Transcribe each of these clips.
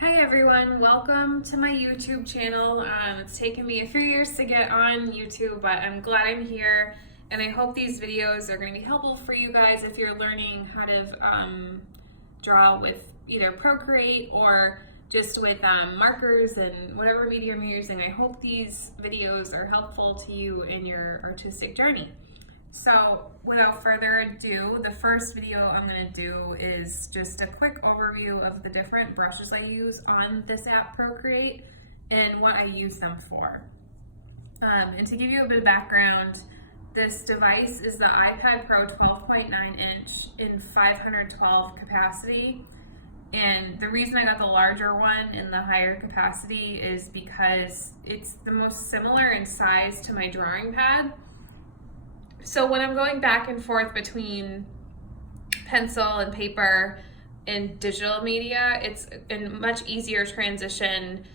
Hi everyone, welcome to my YouTube channel. It's taken me a few years to get on YouTube, but I'm glad I'm here, and I hope these videos are going to be helpful for you guys if you're learning how to draw with either Procreate or just with markers and whatever medium you're using. I hope these videos are helpful to you in your artistic journey. So without further ado, the first video I'm going to do is just a quick overview of the different brushes I use on this app Procreate and what I use them for. And to give you a bit of background, this device is the iPad Pro 12.9 inch in 512 capacity. And the reason I got the larger one in the higher capacity is because it's the most similar in size to my drawing pad. So when I'm going back and forth between pencil and paper and digital media, it's a much easier transition,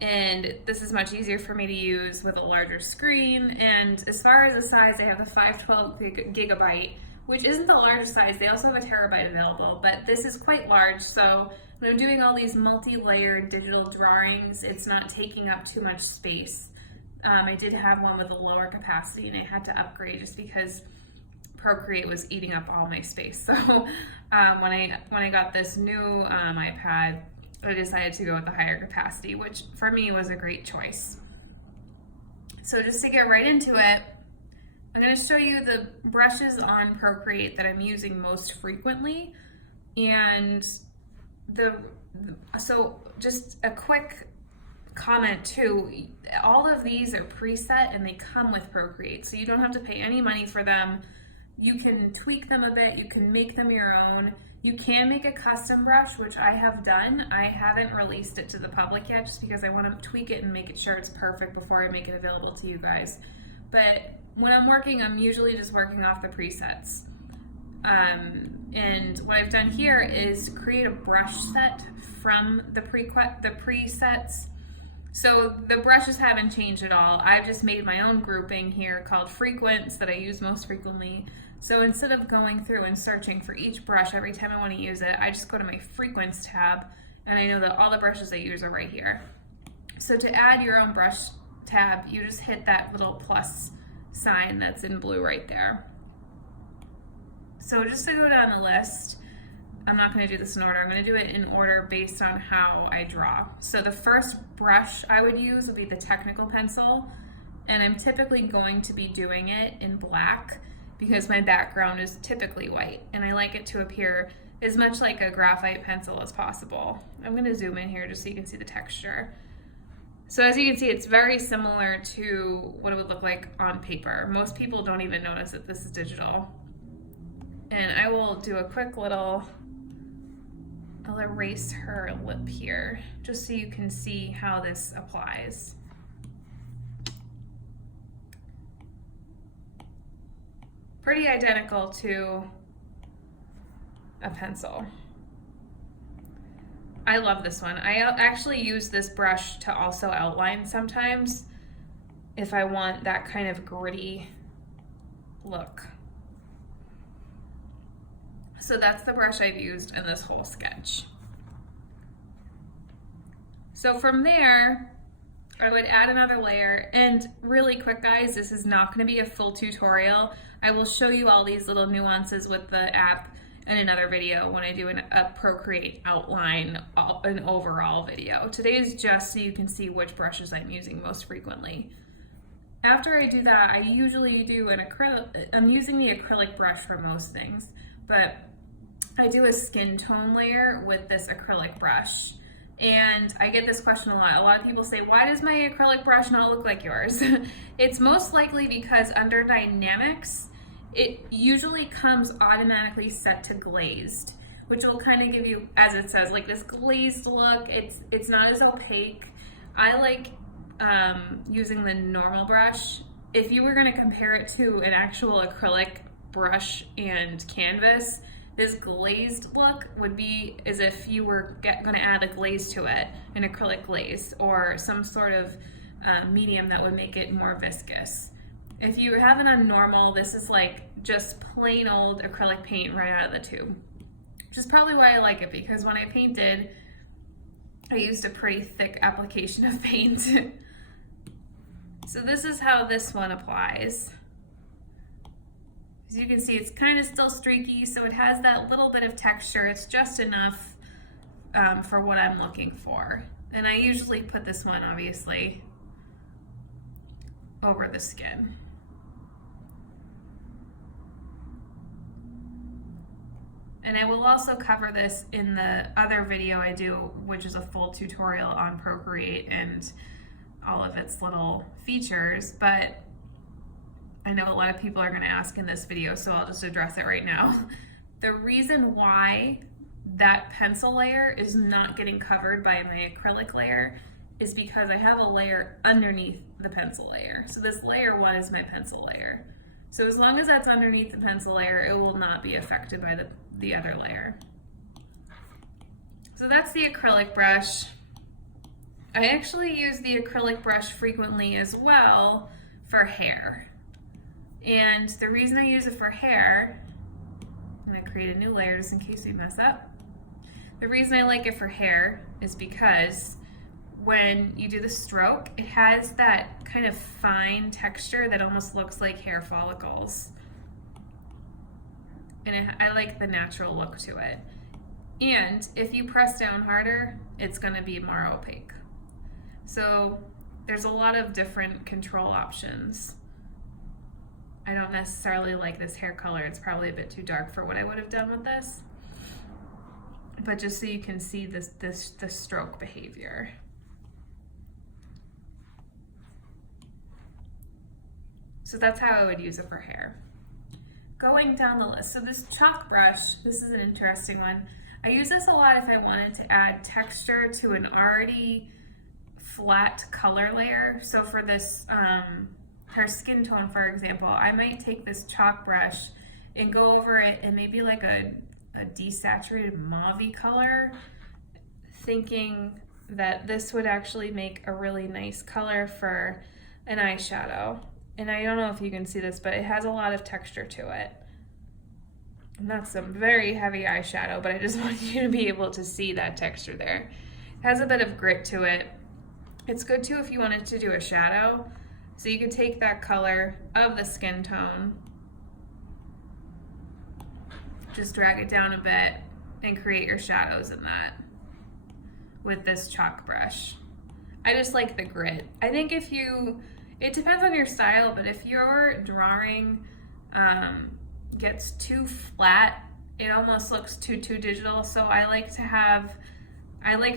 and this is much easier for me to use with a larger screen. And as far as the size, I have the 512 gigabyte, which isn't the largest size. They also have a terabyte available, but this is quite large. So when I'm doing all these multi-layered digital drawings, it's not taking up too much space. I did have one with a lower capacity and I had to upgrade just because Procreate was eating up all my space. So when I got this new iPad, I decided to go with the higher capacity, which for me was a great choice. So just to get right into it, I'm going to show you the brushes on Procreate that I'm using most frequently. And so just a quick comment too, all of these are preset and they come with Procreate, so you don't have to pay any money for them. You can tweak them a bit, you can make them your own. You can make a custom brush, which I have done. I haven't released it to the public yet just because I want to tweak it and make it sure it's perfect before I make it available to you guys. But when I'm working, I'm usually just working off the presets. And what I've done here is create a brush set from the presets. So the brushes haven't changed at all. I've just made my own grouping here called frequents that I use most frequently. So instead of going through and searching for each brush every time I want to use it, I just go to my frequents tab and I know that all the brushes I use are right here. So to add your own brush tab, you just hit that little plus sign that's in blue right there. So just to go down the list, I'm not going to do this in order. I'm going to do it in order based on how I draw. So the first brush I would use would be the technical pencil, and I'm typically going to be doing it in black because my background is typically white, and I like it to appear as much like a graphite pencil as possible. I'm going to zoom in here just so you can see the texture. So as you can see, it's very similar to what it would look like on paper. Most people don't even notice that this is digital. And I will do a quick little, I'll erase her lip here just so you can see how this applies. Pretty identical to a pencil. I love this one. I actually use this brush to also outline sometimes if I want that kind of gritty look. So that's the brush I've used in this whole sketch. So from there, I would add another layer, and really quick guys, this is not going to be a full tutorial. I will show you all these little nuances with the app in another video when I do a Procreate outline, an overall video. Today is just so you can see which brushes I'm using most frequently. After I do that, I usually do an acrylic. I'm using the acrylic brush for most things, but I do a skin tone layer with this acrylic brush. And I get this question a lot. A lot of people say, why does my acrylic brush not look like yours? It's most likely because under dynamics, it usually comes automatically set to glazed, which will kind of give you, as it says, like this glazed look. It's not as opaque. I like using the normal brush. If you were going to compare it to an actual acrylic brush and canvas, this glazed look would be as if you were going to add a glaze to it, an acrylic glaze, or some sort of medium that would make it more viscous. If you have it on normal, this is like just plain old acrylic paint right out of the tube, which is probably why I like it, because when I painted, I used a pretty thick application of paint. So this is how this one applies. As you can see, it's kind of still streaky, so it has that little bit of texture. It's just enough for what I'm looking for. And I usually put this one, obviously, over the skin. And I will also cover this in the other video I do, which is a full tutorial on Procreate and all of its little features, but I know a lot of people are going to ask in this video, so I'll just address it right now. The reason why that pencil layer is not getting covered by my acrylic layer is because I have a layer underneath the pencil layer. So this layer 1 is my pencil layer. So as long as that's underneath the pencil layer, it will not be affected by the other layer. So that's the acrylic brush. I actually use the acrylic brush frequently as well for hair. And the reason I use it for hair, I'm gonna create a new layer just in case we mess up. The reason I like it for hair is because when you do the stroke, it has that kind of fine texture that almost looks like hair follicles. And I like the natural look to it. And if you press down harder, it's gonna be more opaque. So there's a lot of different control options. I don't necessarily like this hair color. It's probably a bit too dark for what I would have done with this. But just so you can see the stroke behavior. So that's how I would use it for hair. Going down the list, so this chalk brush, this is an interesting one. I use this a lot if I wanted to add texture to an already flat color layer. So for this, her skin tone, for example, I might take this chalk brush and go over it in maybe like a desaturated mauve-y color, thinking that this would actually make a really nice color for an eyeshadow. And I don't know if you can see this, but it has a lot of texture to it. And that's some very heavy eyeshadow, but I just want you to be able to see that texture there. It has a bit of grit to it. It's good too if you wanted to do a shadow. So you could take that color of the skin tone, just drag it down a bit and create your shadows in that with this chalk brush. I just like the grit. I think it depends on your style, but if your drawing gets too flat, it almost looks too digital. So I like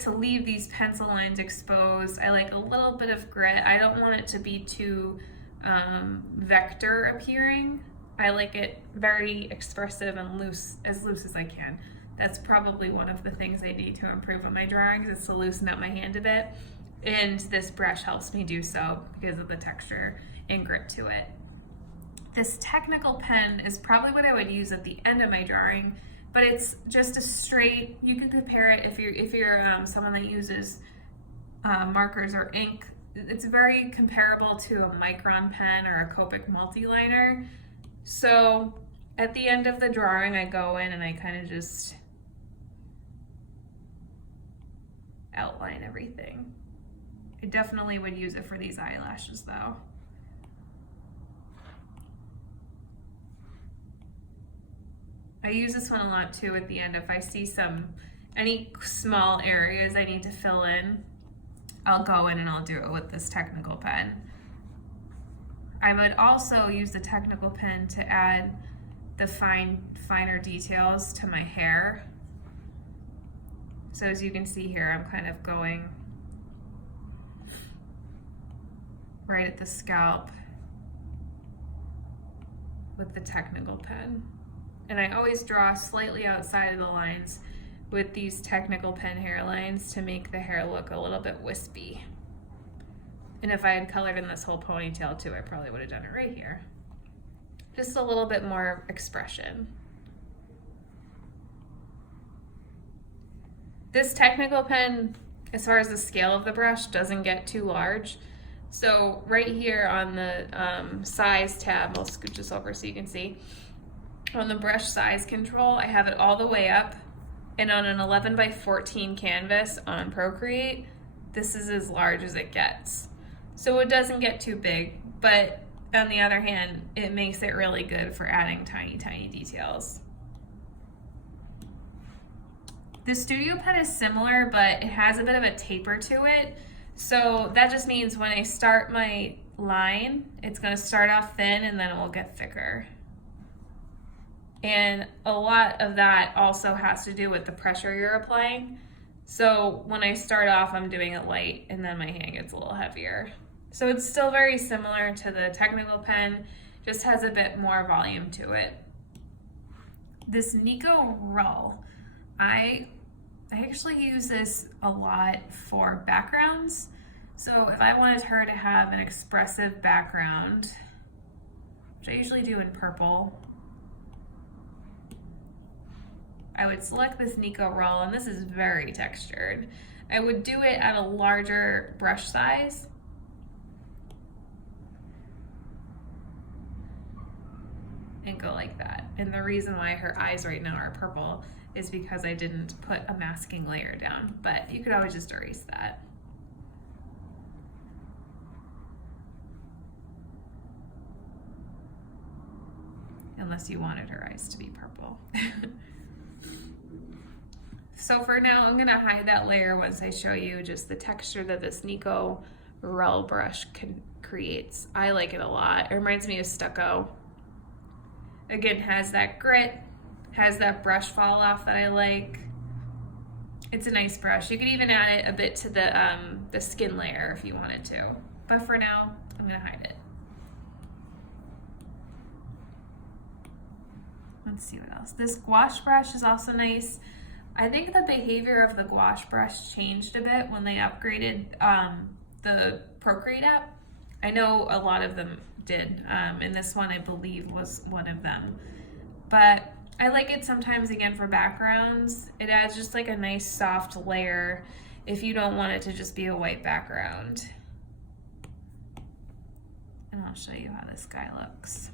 to leave these pencil lines exposed. I like a little bit of grit. I don't want it to be too vector appearing. I like it very expressive and loose as I can. That's probably one of the things I need to improve on my drawings, is to loosen up my hand a bit. And this brush helps me do so because of the texture and grit to it. This technical pen is probably what I would use at the end of my drawing, but it's just a straight, you can compare it if you're someone that uses markers or ink. It's very comparable to a Micron pen or a Copic multiliner. So at the end of the drawing, I go in and I kind of just outline everything. I definitely would use it for these eyelashes though. I use this one a lot too at the end. If I see any small areas I need to fill in, I'll go in and I'll do it with this technical pen. I would also use the technical pen to add the finer details to my hair. So as you can see here, I'm kind of going right at the scalp with the technical pen. And I always draw slightly outside of the lines with these technical pen hairlines to make the hair look a little bit wispy. And if I had colored in this whole ponytail too, I probably would have done it right here. Just a little bit more expression. This technical pen, as far as the scale of the brush, doesn't get too large. So right here on the size tab, I'll scooch this over so you can see. On the brush size control, I have it all the way up And on an 11 by 14 canvas on Procreate, this is as large as it gets. So it doesn't get too big, but on the other hand, it makes it really good for adding tiny, tiny details. The studio pen is similar, but it has a bit of a taper to it. So that just means when I start my line, it's gonna start off thin and then it will get thicker. And a lot of that also has to do with the pressure you're applying. So when I start off, I'm doing it light and then my hand gets a little heavier. So it's still very similar to the technical pen, just has a bit more volume to it. This Nichols, I actually use this a lot for backgrounds. So if I wanted her to have an expressive background, which I usually do in purple, I would select this Nichols, and this is very textured. I would do it at a larger brush size. And go like that. And the reason why her eyes right now are purple is because I didn't put a masking layer down, but you could always just erase that. Unless you wanted her eyes to be purple. So for now, I'm gonna hide that layer once I show you just the texture that this Nichols brush creates. I like it a lot. It reminds me of stucco. Again, has that grit, has that brush fall off that I like. It's a nice brush. You could even add it a bit to the skin layer if you wanted to. But for now, I'm gonna hide it. Let's see what else. This gouache brush is also nice. I think the behavior of the gouache brush changed a bit when they upgraded the Procreate app. I know a lot of them did, and this one I believe was one of them. But I like it sometimes again for backgrounds. It adds just like a nice soft layer if you don't want it to just be a white background. And I'll show you how this guy looks.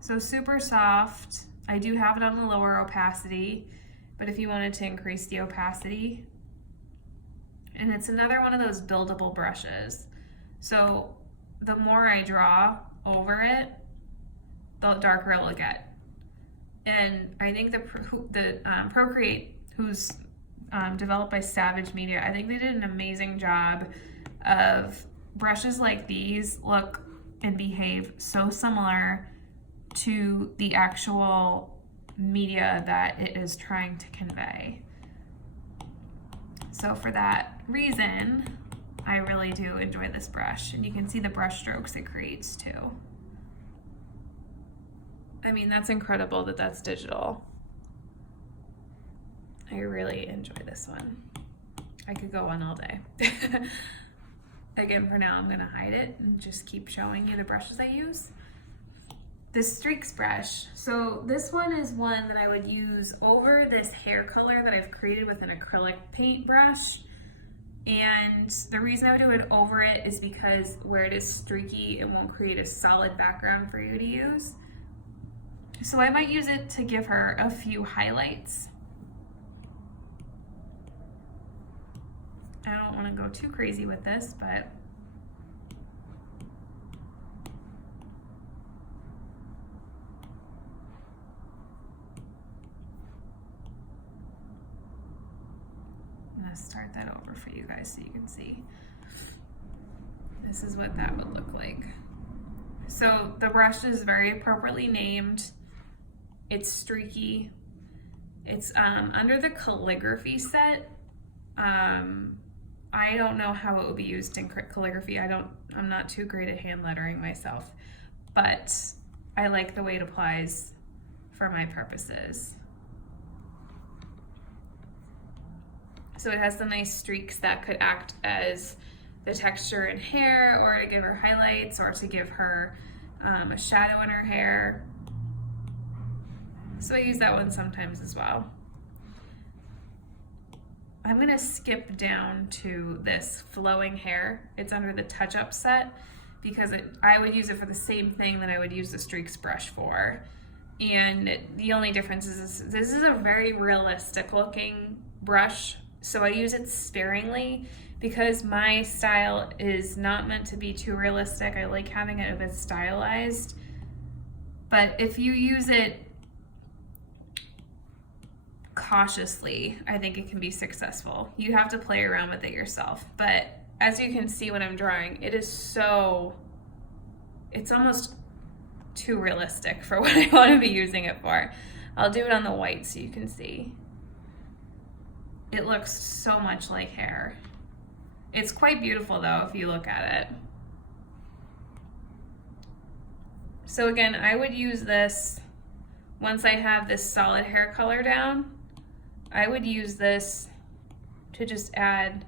So super soft. I do have it on the lower opacity, but if you wanted to increase the opacity, and it's another one of those buildable brushes. So the more I draw over it, the darker it will get. And I think the Procreate, who's developed by Savage Media, I think they did an amazing job of brushes like these look and behave so similar to the actual media that it is trying to convey. So for that reason, I really do enjoy this brush, and you can see the brush strokes it creates too. I mean, that's incredible that that's digital. I really enjoy this one. I could go on all day. Again, for now, I'm gonna hide it and just keep showing you the brushes I use. This streaks brush. So this one is one that I would use over this hair color that I've created with an acrylic paint brush. And the reason I would do it over it is because where it is streaky, it won't create a solid background for you to use. So I might use it to give her a few highlights. I don't want to go too crazy with this, but I'm gonna start that over for you guys so you can see. This is what that would look like. So the brush is very appropriately named. It's streaky. It's under the calligraphy set. I don't know how it would be used in calligraphy. I'm not too great at hand lettering myself, but I like the way it applies for my purposes. So it has the nice streaks that could act as the texture in hair, or to give her highlights, or to give her a shadow in her hair. So I use that one sometimes as well. I'm gonna skip down to this flowing hair. It's under the touch-up set because I would use it for the same thing that I would use the streaks brush for. And the only difference is this is a very realistic looking brush, so I use it sparingly because my style is not meant to be too realistic. I like having it a bit stylized, but if you use it cautiously, I think it can be successful. You have to play around with it yourself, but as you can see when I'm drawing, it's almost too realistic for what I want to be using it for. I'll do it on the white so you can see. It looks so much like hair. It's quite beautiful though if you look at it. So again, I would use this once I have this solid hair color down. I would use this to just add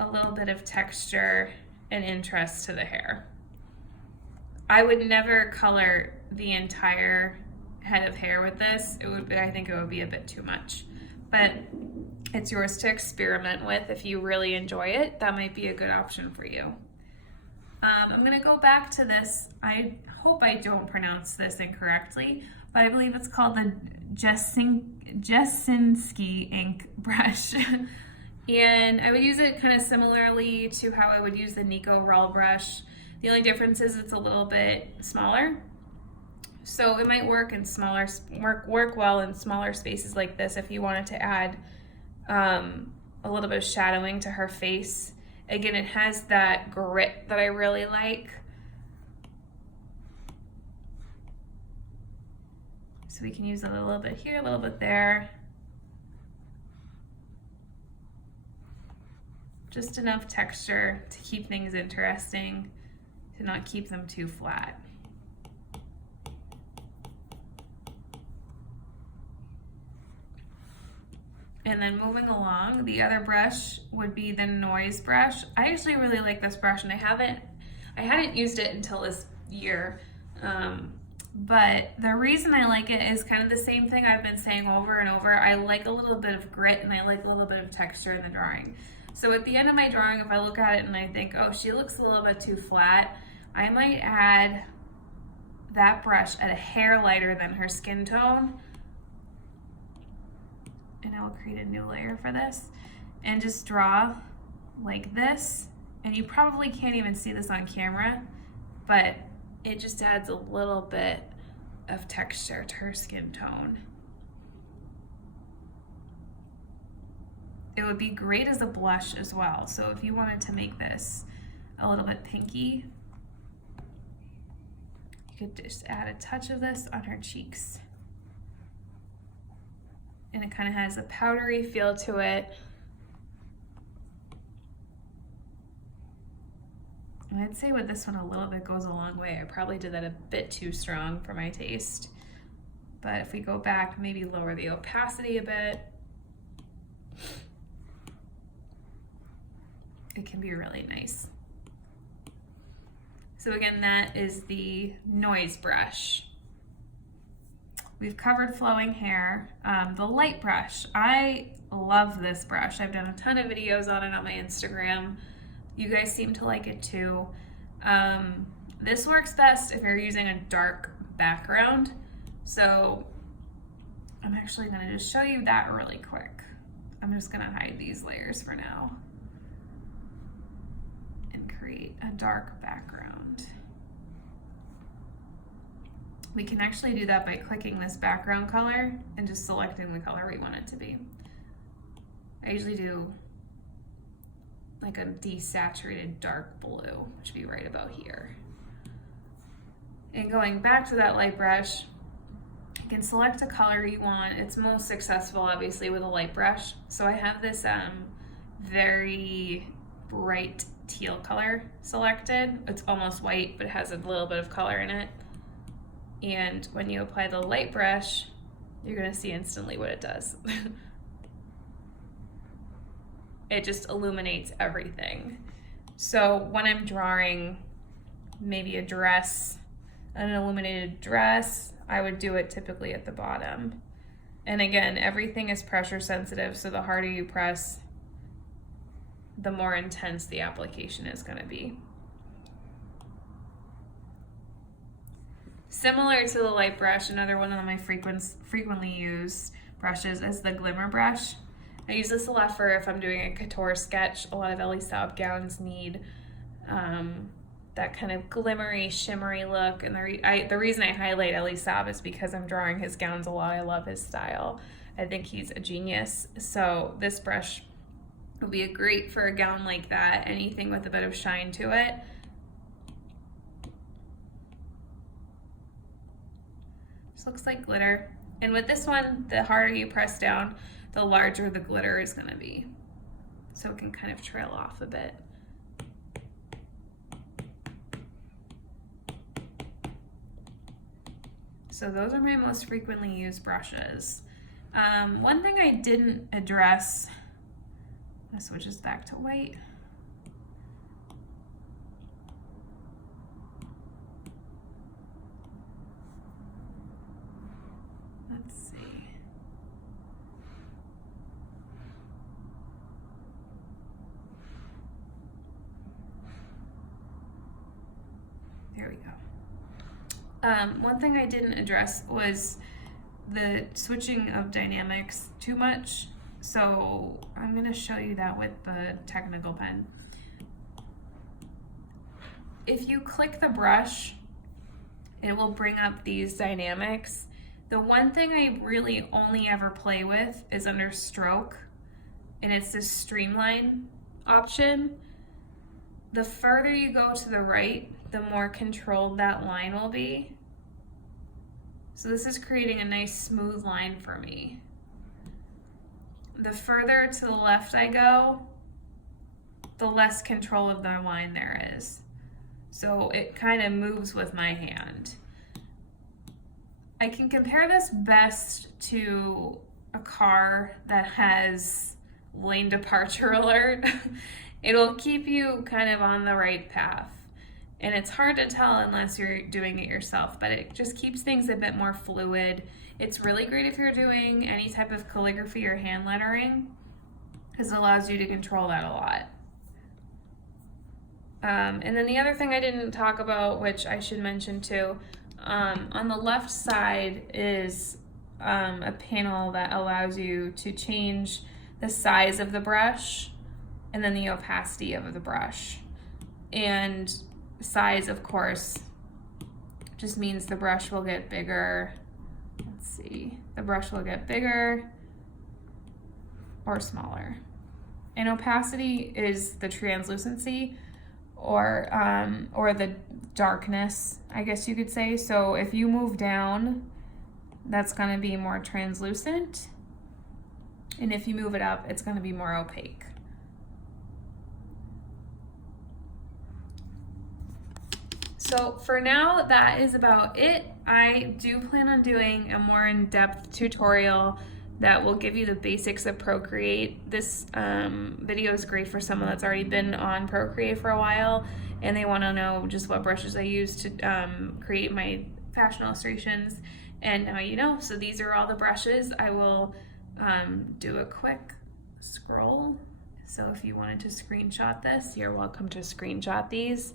a little bit of texture and interest to the hair. I would never color the entire head of hair with this. I think it would be a bit too much, but it's yours to experiment with. If you really enjoy it, that might be a good option for you. I'm gonna go back to this. I hope I don't pronounce this incorrectly, but I believe it's called the Jinsky ink brush. And I would use it kind of similarly to how I would use the Nichols brush. The only difference is it's a little bit smaller. So it might work in work well in smaller spaces like this if you wanted to add a little bit of shadowing to her face. Again, it has that grit that I really like. So we can use it a little bit here, a little bit there. Just enough texture to keep things interesting, to not keep them too flat. And then moving along, the other brush would be the noise brush. I actually really like this brush, and I hadn't used it until this year. But the reason I like it is kind of the same thing I've been saying over and over. I like a little bit of grit and I like a little bit of texture in the drawing. So at the end of my drawing, if I look at it and I think, oh, she looks a little bit too flat, I might add that brush at a hair lighter than her skin tone. And I will create a new layer for this and just draw like this. And you probably can't even see this on camera, but it just adds a little bit of texture to her skin tone. It would be great as a blush as well. So if you wanted to make this a little bit pinky, you could just add a touch of this on her cheeks. And it kind of has a powdery feel to it. And I'd say with this one a little bit goes a long way. I probably did that a bit too strong for my taste. But if we go back, maybe lower the opacity a bit, it can be really nice. So again, that is the noise brush. We've covered flowing hair. The light brush, I love this brush. I've done a ton of videos on it on my Instagram. You guys seem to like it too. This works best if you're using a dark background. So I'm actually gonna just show you that really quick. I'm just gonna hide these layers for now and create a dark background. We can actually do that by clicking this background color and just selecting the color we want it to be. I usually do like a desaturated dark blue, which would be right about here. And going back to that light brush, you can select a color you want. It's most successful obviously with a light brush. So I have this very bright teal color selected. It's almost white, but it has a little bit of color in it. And when you apply the light brush, you're gonna see instantly what it does. It just illuminates everything. So when I'm drawing maybe a dress, an illuminated dress, I would do it typically at the bottom. And again, everything is pressure sensitive, so the harder you press, the more intense the application is gonna be. Similar to the light brush, another one of my frequently used brushes is the glimmer brush. I use this a lot for if I'm doing a couture sketch. A lot of Elie Saab gowns need that kind of glimmery, shimmery look. And the reason I highlight Elie Saab is because I'm drawing his gowns a lot. I love his style. I think he's a genius. So this brush would be great for a gown like that, anything with a bit of shine to it. This looks like glitter. And with this one, the harder you press down, the larger the glitter is gonna be. So it can kind of trail off a bit. So those are my most frequently used brushes. One thing I didn't address, I'm gonna switch this back to white. Let's see. There we go. One thing I didn't address was the switching of dynamics too much. So I'm gonna show you that with the technical pen. If you click the brush, it will bring up these dynamics. The one thing I really only ever play with is under stroke, and it's this streamline option. The further you go to the right, the more controlled that line will be. So this is creating a nice smooth line for me. The further to the left I go, the less control of the line there is. So it kind of moves with my hand. I can compare this best to a car that has lane departure alert. It'll keep you kind of on the right path. And it's hard to tell unless you're doing it yourself, but it just keeps things a bit more fluid. It's really great if you're doing any type of calligraphy or hand lettering, because it allows you to control that a lot. And then the other thing I didn't talk about, which I should mention too, on the left side is a panel that allows you to change the size of the brush and then the opacity of the brush. And size, of course, just means the brush will get bigger. Let's see, the brush will get bigger or smaller. And opacity is the translucency or the darkness, I guess you could say. So if you move down, that's gonna be more translucent. And if you move it up, it's gonna be more opaque. So for now, that is about it. I do plan on doing a more in-depth tutorial that will give you the basics of Procreate. This video is great for someone that's already been on Procreate for a while and they want to know just what brushes I use to create my fashion illustrations. And now you know. So these are all the brushes. I will do a quick scroll. So if you wanted to screenshot this, you're welcome to screenshot these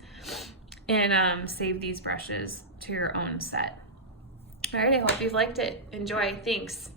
and save these brushes to your own set. All right, I hope you've liked it. Enjoy. Thanks.